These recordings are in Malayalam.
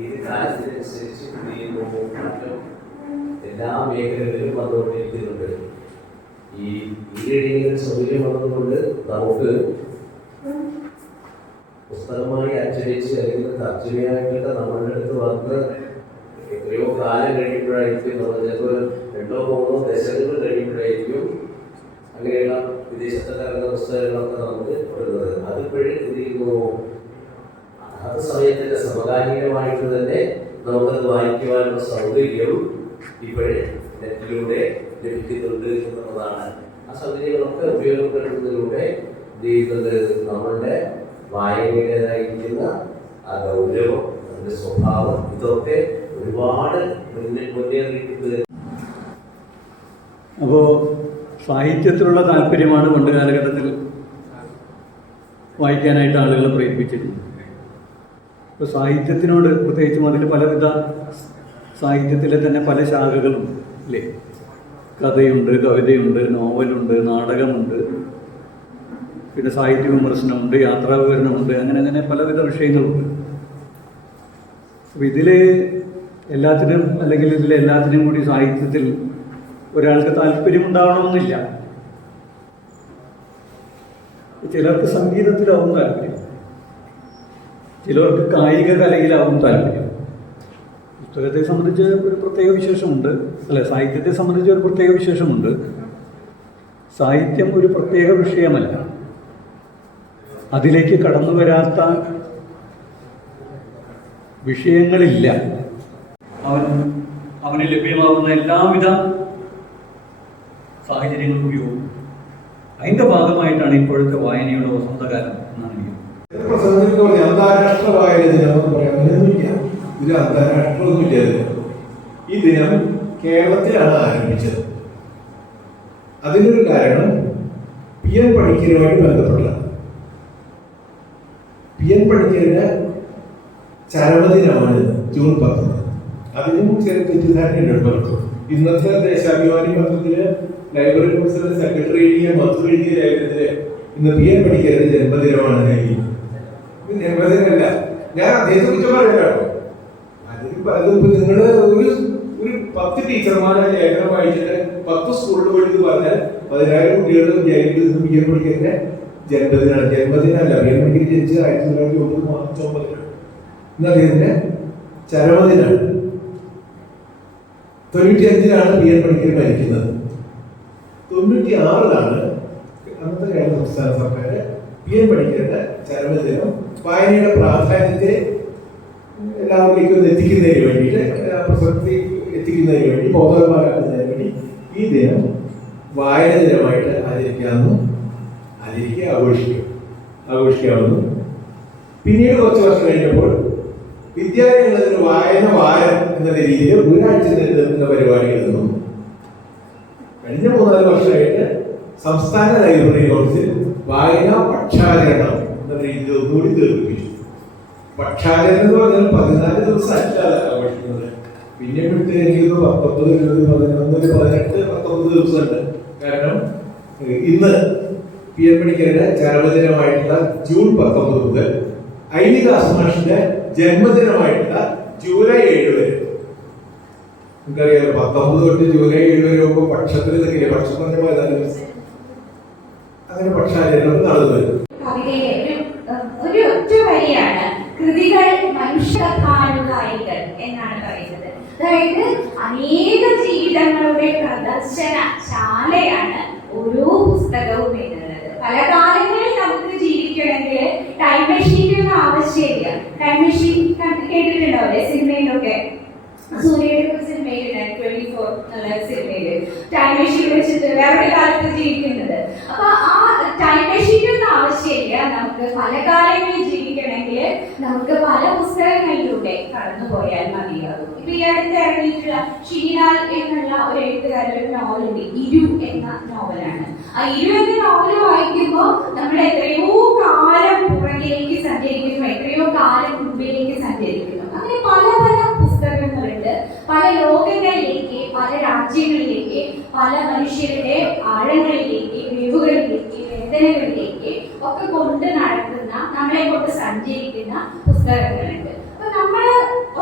ഇത് കാലത്തിനനുസരിച്ച് എല്ലാ മേഖലകളിലും വന്നുകൊണ്ടിരിക്കുന്നുണ്ട് ഈ ഈ റീഡിങ്ങിന് സൗകര്യം വന്നതുകൊണ്ട് നമുക്ക് പുസ്തകമായി അച്ചടിച്ച് അല്ലെങ്കിൽ തർജമയായിട്ടൊക്കെ നമ്മളുടെ അടുത്ത് വന്ന് എത്രയോ കാലം കഴിയുമ്പോഴായിരിക്കും നമ്മൾ ചിലപ്പോൾ രണ്ടോ മൂന്നോ ദശകങ്ങൾ കഴിയുമ്പോഴായിരിക്കും അങ്ങനെയുള്ള വിദേശത്തൊക്കെ ഇറങ്ങുന്ന പുസ്തകങ്ങളൊക്കെ നമുക്ക് വരുന്നത്. അതിപ്പോഴും നമുക്കത് വായിക്കുവാനുള്ള സൗകര്യവും ഇപ്പോഴേ നെറ്റിലൂടെ ലഭിക്കുന്നുണ്ട് എന്നുള്ളതാണ് ആ സൗകര്യങ്ങളൊക്കെ ഉപയോഗപ്പെടുത്തുന്നതിലൂടെ ചെയ്യുന്നത് നമ്മളുടെ വായനയുടേതായിരിക്കുന്ന ആ ഗൗരവം അതിന്റെ സ്വഭാവം ഇതൊക്കെ ഒരുപാട് മുന്നേ മുന്നേറിയിട്ടുണ്ട്. അപ്പോൾ സാഹിത്യത്തിലുള്ള താല്പര്യമാണ് പണ്ട് കാലഘട്ടത്തിൽ വായിക്കാനായിട്ട് ആളുകളെ പ്രേരിപ്പിച്ചിരുന്നത് ഇപ്പോൾ സാഹിത്യത്തിനോട് പ്രത്യേകിച്ചും അതിൽ പലവിധ സാഹിത്യത്തിലെ തന്നെ പല ശാഖകളും ഇല്ലേ? കഥയുണ്ട് കവിതയുണ്ട് നോവലുണ്ട് നാടകമുണ്ട്. പിന്നെ സാഹിത്യ വിമർശനമുണ്ട് യാത്രാ വിവരണമുണ്ട് അങ്ങനെ അങ്ങനെ പലവിധ വിഷയങ്ങളുണ്ട്. അപ്പോൾ ഇതിൽ എല്ലാത്തിനും അല്ലെങ്കിൽ ഇതിൽ എല്ലാത്തിനും കൂടി സാഹിത്യത്തിൽ ഒരാൾക്ക് താല്പര്യമുണ്ടാവണമെന്നില്ല. ചിലർക്ക് സംഗീതത്തിലാവും താല്പര്യം. ചിലർക്ക് കായിക കലയിലാവും താല്പര്യം. പുസ്തകത്തെ സംബന്ധിച്ച് ഒരു പ്രത്യേക വിശേഷമുണ്ട്. അല്ലെ സാഹിത്യത്തെ സംബന്ധിച്ച് ഒരു പ്രത്യേക വിശേഷമുണ്ട്. സാഹിത്യം ഒരു പ്രത്യേക വിഷയമല്ല. അതിലേക്ക് കടന്നു വരാത്ത വിഷയങ്ങളില്ല. അവൻ അവന് ലഭ്യമാകുന്ന എല്ലാവിധ സാഹചര്യങ്ങളും ഉപയോഗം അതിന്റെ ഭാഗമായിട്ടാണ് ഇപ്പോഴത്തെ വായനയുടെ വസന്തകാലം എന്നാണ് എനിക്ക് പ്രസംഗത്തിൽ പറഞ്ഞ ദിനം എന്ന് പറയാൻ അങ്ങനെയൊന്നുമില്ല ഇത് അന്താരാഷ്ട്രമൊന്നുമില്ല ഈ ദിനം കേരളത്തിലാണ് ആരംഭിച്ചത്. അതിനൊരു കാരണം പി എൻ പണിക്കരുമായി ബന്ധപ്പെട്ടതാണ് പി എൻ പണിക്കരുടെ ചരമദിനമാണ് ജൂൺ പത്തൊമ്പത്. അതിനും ചെറിയ തെറ്റിദ്ധാരണയുണ്ട് പലർക്കും. ഇന്നത്തെ ദേശാഭിമാനി പത്രത്തിൽ ലൈബ്രറി കൗൺസിലിന്റെ സെക്രട്ടറി എഴുതിയ മധു എഴുതിയ ലേഖനത്തിൽ ഇന്ന് പി എൻ പണിക്കരുടെ ജന്മദിനമാണ് എഴുതി ഇത് ജന്മദിനമല്ല ഞാൻ അദ്ദേഹത്തെ കുറ്റം പറയാട്ടോ. അതിപ്പോ നിങ്ങൾ ഒരു ഒരു പത്ത് ടീച്ചർമാരെ ലേഖനം വായിച്ചിട്ട് പത്ത് സ്കൂളിൽ ഇത് പറഞ്ഞാൽ പതിനായിരം കുട്ടികൾ വിചാരിക്കും ഇത് പി എൻ പണിക്കരുടെ ജന്മദിനമാണ് ജന്മദിനമല്ല ബി എം ഡിഗ്രി ജനിച്ച് ആയിരത്തി തൊള്ളായിരത്തി ഒമ്പത് മാർച്ച് ഒമ്പതിനാണ്. ഇന്ന് അദ്ദേഹത്തിന്റെ ചരമദിനാണ്. തൊണ്ണൂറ്റി അഞ്ചിലാണ് ബി എൻ പണിക്കർ മരിക്കുന്നത്. തൊണ്ണൂറ്റി ആറിലാണ് അന്നത്തെ കേരള സംസ്ഥാന സർക്കാർ പി എൻ പണിക്കരുടെ ചരമദിനം വായനയുടെ പ്രാധാന്യത്തെ എല്ലാവരിലേക്കും ഒന്ന് എത്തിക്കുന്നതിന് വേണ്ടിയിട്ട് പ്രസക്തി എത്തിക്കുന്നതിന് വേണ്ടി ബോധവാന്മാരാക്കുന്നതിന് വേണ്ടി ഈ ദിനം വായന ദിനമായിട്ട് ആചരിക്കാമെന്നും ആചരിക്കുക ആഘോഷിക്കും ആഘോഷിക്കാമെന്നും പിന്നീട് കുറച്ച് വർഷം കഴിഞ്ഞപ്പോൾ വിദ്യാലയങ്ങളിൽ വായന വാരം എന്ന രീതിയിൽ ഒരാഴ്ച നിലനിർത്തുന്ന പരിപാടികൾ നിന്നും കഴിഞ്ഞ മൂന്നാൽ വർഷമായിട്ട് സംസ്ഥാന ലൈബ്രറി കൗൺസിൽ വായന പക്ഷാചരണം രീതിയിൽ ഒന്നുകൂടി തീർപ്പിച്ചു പക്ഷാലയം എന്ന് പറഞ്ഞാൽ പതിനാല് ദിവസം അല്ല ആഘോഷിക്കുന്നത്. പിന്നെ വിട്ട് എനിക്ക് പത്തൊമ്പത് ഇരുപത് പതിനൊന്ന് പതിനെട്ട് പത്തൊമ്പത് ദിവസമുണ്ട്. കാരണം ഇന്ന് പി എം പണിക്കരുടെ ചരമദിനമായിട്ടുള്ള ജൂൺ പത്തൊമ്പത് മുതൽ ഐനിക മാഷിന്റെ ജന്മദിനമായിട്ടുള്ള ജൂലൈ ഏഴ് വരെ. നിങ്ങൾക്കറിയാലോ പത്തൊമ്പത് തൊട്ട് ജൂലൈ ഏഴ് വരെ ആകുമ്പോൾ പക്ഷത്തിൽ നിൽക്കില്ല പക്ഷം പറഞ്ഞ പതിനാല് ദിവസം. അങ്ങനെ പക്ഷാചരണം നടന്നു വരും കവിതയിലെ ഒരു ഏഹ്, ഒരു ഒറ്റ വരിയാണ് കൃതികൾ മനുഷ്യകഥാനുകായികൾ എന്നാണ് പറയുന്നത് അതായത് അനേക ജീവിതങ്ങളുടെ പ്രദർശന ശാലയാണ് ഓരോ പുസ്തകവും എന്നുള്ളത് പല കാലങ്ങളിൽ നമുക്ക് ജീവിക്കണമെങ്കിൽ ടൈം മെഷീന്റെ ഒന്നും ആവശ്യമില്ല. ടൈം മെഷീൻ കേട്ടിട്ടുണ്ടാവില്ലേ സിനിമയിലൊക്കെ. സൂര്യയുടെ ഒരു ട്വന്റി ഫോർ എന്നുള്ള സിനിമയിൽ. ടൈം മെഷീൻ വെച്ചിട്ട് വേറൊരു കാലത്ത് ജീവിക്കുന്നത്. അപ്പൊ ആ ടൈം മെഷീന്റെ ഒന്നും ആവശ്യമില്ല നമുക്ക്. പല കാലങ്ങളിൽ നമുക്ക് പല പുസ്തകങ്ങളിലൂടെ കടന്നു പോയാൽ മതിയാകും. ഇപ്പൊ ഈ അടുത്ത് ഇറങ്ങിയിട്ടുള്ള ഷീലാൽ എന്നുള്ള ഒരു എഴുത്തുകാരുടെ നോവലുണ്ട് ഇരു എന്ന നോവലാണ്. ആ ഇരു എന്ന നോവൽ വായിക്കുമ്പോൾ നമ്മൾ എത്രയോ കാലം പുറകിലേക്ക് സഞ്ചരിക്കുന്നു എത്രയോ കാലം മുമ്പിലേക്ക് സഞ്ചരിക്കുന്നു. അങ്ങനെ പല പല പുസ്തകങ്ങളുണ്ട്. പല ലോകങ്ങളിലേക്ക് പല രാജ്യങ്ങളിലേക്ക് പല മനുഷ്യരുടെ ആഴങ്ങളിലേക്ക് കഴിവുകളിലേക്ക് വേദനകളിലേക്ക് ഒക്കെ കൊണ്ട് നമ്മളെ കൊണ്ട് സഞ്ചരിക്കുന്ന പുസ്തകങ്ങളുണ്ട്. അപ്പൊ നമ്മൾ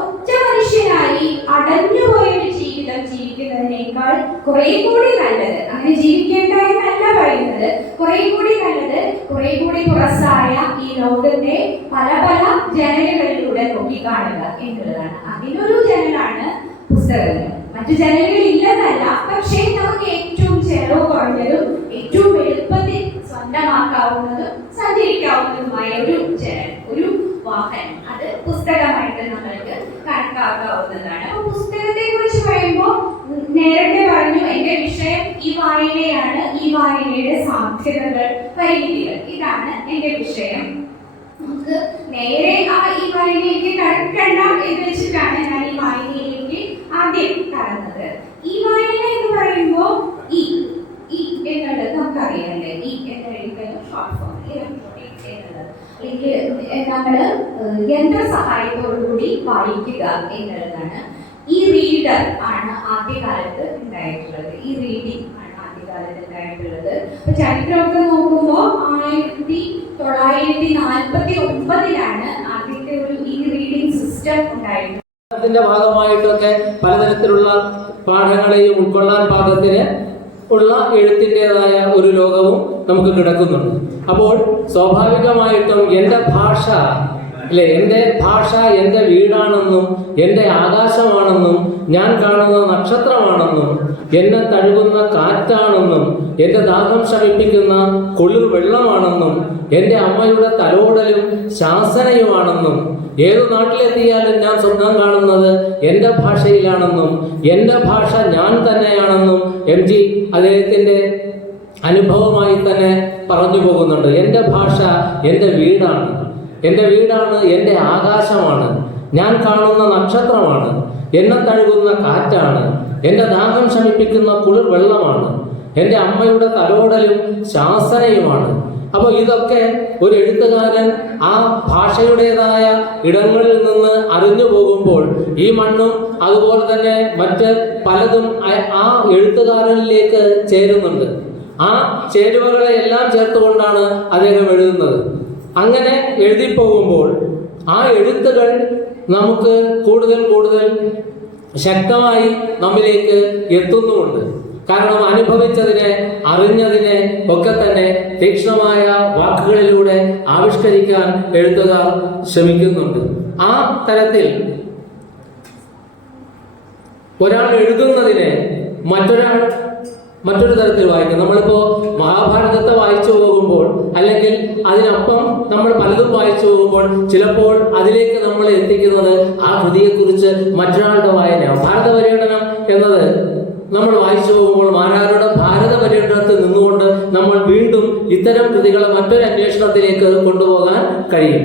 ഒറ്റ മനുഷ്യനായി അടഞ്ഞുപോയൊരു ജീവിതം ജീവിക്കുന്നതിനേക്കാൾ കുറെ കൂടി നല്ലത്. അങ്ങനെ ജീവിക്കേണ്ട എന്നല്ല പറയുന്നത്. കുറെ കൂടി നല്ലത് കുറെ കൂടി തുറസായ ഈ ലോകത്തെ പല പല ജനലുകളിലൂടെ നോക്കിക്കാണുക എന്നുള്ളതാണ്. അതിനൊരു ജനലാണ് പുസ്തകങ്ങൾ. മറ്റു ജനലുകൾ ഇല്ലെന്നല്ല പക്ഷേ നമുക്ക് ഏറ്റവും ചെലവ് കുറഞ്ഞതും ഏറ്റവും എളുപ്പത്തിൽ സ്വന്തമാക്കാവുന്നതും സഞ്ചരിക്കാവുന്നതുമായ ഒരു ജനൽ ഒരു വാഹനം. അത് പുസ്തകമായിട്ട് നമ്മൾക്ക് കണക്കാക്കാവുന്നതാണ്. അപ്പൊ പുസ്തകത്തെ കുറിച്ച് പറയുമ്പോൾ നേരത്തെ പറഞ്ഞു എന്റെ വിഷയം ഈ വായനയാണ്. ഈ വായനയുടെ സാധ്യതകൾ പരിമിതികൾ. ഇതാണ് എന്റെ വിഷയം. നമുക്ക് നേരെ ആ ഈ വായനയിലേക്ക് കടക്കണ്ട എന്ന് വെച്ചിട്ടാണ് ഞാൻ ഈ വായനയിലേക്ക് ആദ്യം കടന്നത്. ഈ വായന എന്ന് പറയുമ്പോൾ ഈ എന്നുള്ളത് നമുക്കറിയാം എന്നുള്ളത് അല്ലെങ്കിൽ നമ്മൾ ഏഹ് യന്ത്ര വായിക്കുക എന്നുള്ളതാണ്. ഈ റീഡർ ആണ് ആദ്യകാലത്ത് ഉണ്ടായിട്ടുള്ളത്. ഈ റീഡിംഗ് ആണ് ആദ്യകാലത്ത് ഉണ്ടായിട്ടുള്ളത്. അപ്പൊ ചരിത്രമൊക്കെ നോക്കുമ്പോൾ ആയിരത്തി തൊള്ളായിരത്തി നാൽപ്പത്തി ഒമ്പതിലാണ് ആദ്യത്തെ ഒരു ഈ റീഡിംഗ് സിസ്റ്റം ഉണ്ടായിരുന്നത്. അതിന്റെ ഭാഗമായിട്ടൊക്കെ പലതരത്തിലുള്ള പാഠങ്ങളെയും ഉൾക്കൊള്ളാൻ പാകത്തിന് ഉള്ള എഴുത്തിന്റെതായ ഒരു ലോകവും നമുക്ക് കിടക്കുന്നുണ്ട്. അപ്പോൾ സ്വാഭാവികമായിട്ടും എന്റെ ഭാഷ അല്ലെ? എന്റെ ഭാഷ എന്റെ വീടാണെന്നും എന്റെ ആകാശമാണെന്നും ഞാൻ കാണുന്ന നക്ഷത്രമാണെന്നും എന്നെ തഴുകുന്ന കാറ്റാണെന്നും എന്റെ ദാഹം ശമിപ്പിക്കുന്ന കുളിർ വെള്ളമാണെന്നും എന്റെ അമ്മയുടെ തലോടലും ശാസനയുമാണെന്നും ഏത് നാട്ടിലെത്തിയാലും ഞാൻ സ്വപ്നം കാണുന്നത് എന്റെ ഭാഷയിലാണെന്നും എന്റെ ഭാഷ ഞാൻ തന്നെയാണെന്നും എം ജി അദ്ദേഹത്തിന്റെ അനുഭവമായി തന്നെ പറഞ്ഞു പോകുന്നുണ്ട്. എന്റെ ഭാഷ എന്റെ വീടാണ്. എന്റെ വീടാണ് എന്റെ ആകാശമാണ്. ഞാൻ കാണുന്ന നക്ഷത്രമാണ്. എന്നെ തഴുകുന്ന കാറ്റാണ്. എന്റെ ദാഹം ശമിപ്പിക്കുന്ന കുളിർ വെള്ളമാണ്. എന്റെ അമ്മയുടെ തലോടലും ശാസനയുമാണ്. അപ്പോൾ ഇതൊക്കെ ഒരു എഴുത്തുകാരൻ ആ ഭാഷയുടേതായ ഇടങ്ങളിൽ നിന്ന് അറിഞ്ഞു പോകുമ്പോൾ ഈ മണ്ണും അതുപോലെ തന്നെ മറ്റ് പലതും ആ- എഴുത്തുകാരനിലേക്ക് ചേരുന്നുണ്ട്. ആ ചേരുവകളെ എല്ലാം ചേർത്തുകൊണ്ടാണ് അദ്ദേഹം എഴുതുന്നത്. അങ്ങനെ എഴുതി പോകുമ്പോൾ ആ എഴുത്തുകൾ നമുക്ക് കൂടുതൽ കൂടുതൽ ശക്തമായി നമ്മിലേക്ക് എത്തുന്നുമുണ്ട്. കാരണം അനുഭവിച്ചതിനെ അറിഞ്ഞതിനെ ഒക്കെ തന്നെ തീക്ഷ്ണമായ വാക്കുകളിലൂടെ ആവിഷ്കരിക്കാൻ എഴുത്തുകാർ ശ്രമിക്കുന്നുണ്ട്. ആ തരത്തിൽ ഒരാൾ എഴുതുന്നതിനെ മറ്റൊരാൾ മറ്റൊരു തരത്തിൽ വായിക്കാം. നമ്മളിപ്പോ മഹാഭാരതത്തെ വായിച്ചു പോകുമ്പോൾ അല്ലെങ്കിൽ അതിനപ്പം നമ്മൾ പലതും വായിച്ചു പോകുമ്പോൾ ചിലപ്പോൾ അതിലേക്ക് നമ്മൾ എത്തിക്കുന്നത് ആ കൃതിയെക്കുറിച്ച് മറ്റൊരാളുടെ വായന ഭാരത പര്യടനം എന്നത് നമ്മൾ വായിച്ചു പോകുമ്പോൾ മാരാരുടെ ഭാരത പര്യടനത്തിൽ നിന്നുകൊണ്ട് നമ്മൾ വീണ്ടും ഇത്തരം കൃതികളെ മറ്റൊരു അന്വേഷണത്തിലേക്ക് കൊണ്ടുപോകാൻ കഴിയും.